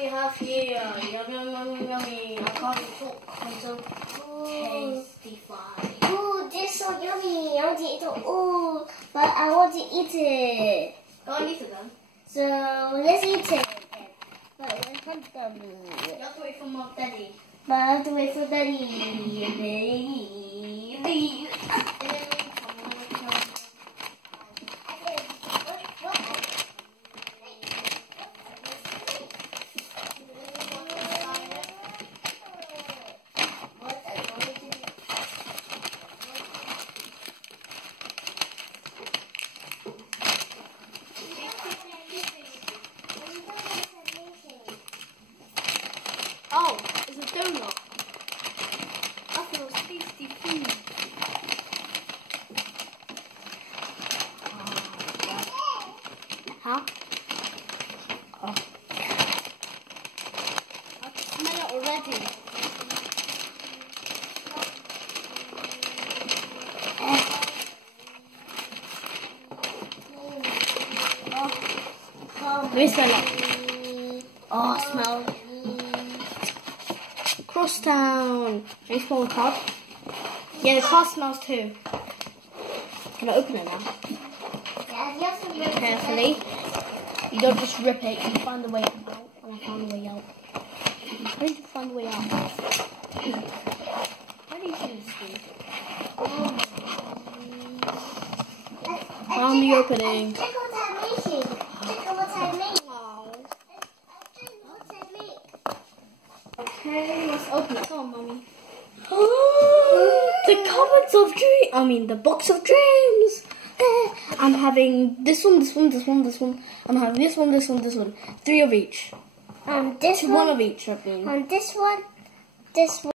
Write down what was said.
we have here? Yum, yum, yum, yummy. I can't talk. I'm so tasty. Ooh, this is so yummy. I want to eat it all, but I want to eat it. Go and eat it then. So let's eat it. But I can't them. You have to wait for Mom, Daddy. But I have to wait for Daddy. Oh, it's a donut. That feels tasty food. Huh? Oh. I can smell it already. Let me smell it. Oh, smell. Crosstown. Can you smell the card? Yeah, the card smells too. Can I open it now? Carefully. You don't just rip it, you find the way out. And I found the way out. How did you find the way out? How do you do this thing? Found the opening. Check what I'm making. Check what I made. Okay, let's open it. Come on, Mommy. The cupboards of dreams. I mean, the box of dreams. I'm having this one, this one, this one, this one. I'm having this one, this one, this one. 3 of each. This one of each, I mean. this one, this one.